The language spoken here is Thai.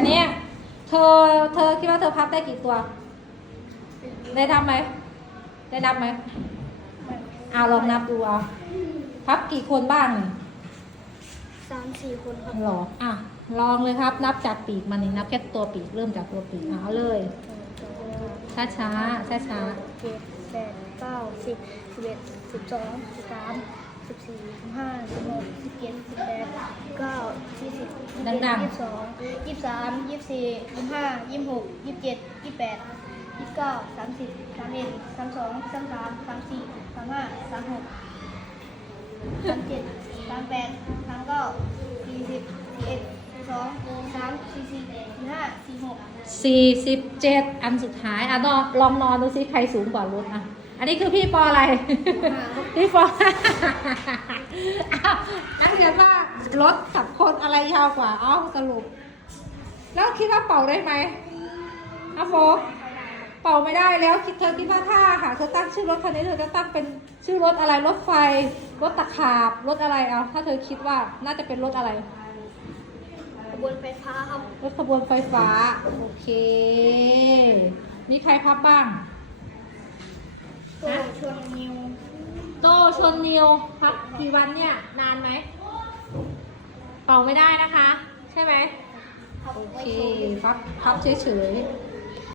อันเนี้ยเธอเธอคิดว่าเธอพับได้กี่ตัว ได้นับไหม ได้นับไหมเอาลองนับดูเอาพับกี่คนบ้างนี่สามสี่คนครับหรออะลองเลยครับนับจากปีกมันนี่นับแค่ตัวปีกเริ่มจากตัวปีกอะเอาเลยช้าช้าช้าช้าเจ็ดแปดเก้าสิบสิบเอ็ดสิบสองสิบสามสิบสี่สิบห้าสิบหกสิบเจ็ดสิบแปดสิบเก้า ยี่สิบยี่สิบเอ็ดยี่สิบสองยี่สิบสามยี่สิบสี่ยี่สิบห้ายี่สิบหกยี่สิบเจ็ดยี่สิบแปดยี่สิบเก้าสามสิบสามเอ็ดสามสองสามสามสามสี่สามห้าสามหกสามเจ็ดสามแปดสามเก้าสี่สิบสี่เอ็ดสี่สองสามสี่สี่สี่ห้าสี่หกสี่สิบเจ็ดอันสุดท้ายอะนอนลองนอนดูสิใครสูงกว่ารถอะ อันนี้คือพี่ปออะไร พี่ปออ้าวนักเรียนว่ารถกับคนอะไร ยาวกว่า เอ้าสรุป แล้วคิดว่าเป่าได้ไหมอาโฟเป่าไม่ได้แล้วคิดเธอคิดว่าถ้าค่ะเธอตั้งชื่อรถคันนี้เธอจะตั้งเป็นชื่อรถอะไรรถไฟ รถตะขาบรถอะไรเอาถ้าเธอคิดว่าน่าจะเป็นรถอะไรขบวนไฟฟ้าครับรถขบวนไฟฟ้าโอเค มีใครพับบ้างโตชนนิวโตชนนิวพับกี่วันเนี่ยนานไหม เป่าไม่ได้นะคะ ใช่ไหมโอเคพับพับเฉยๆ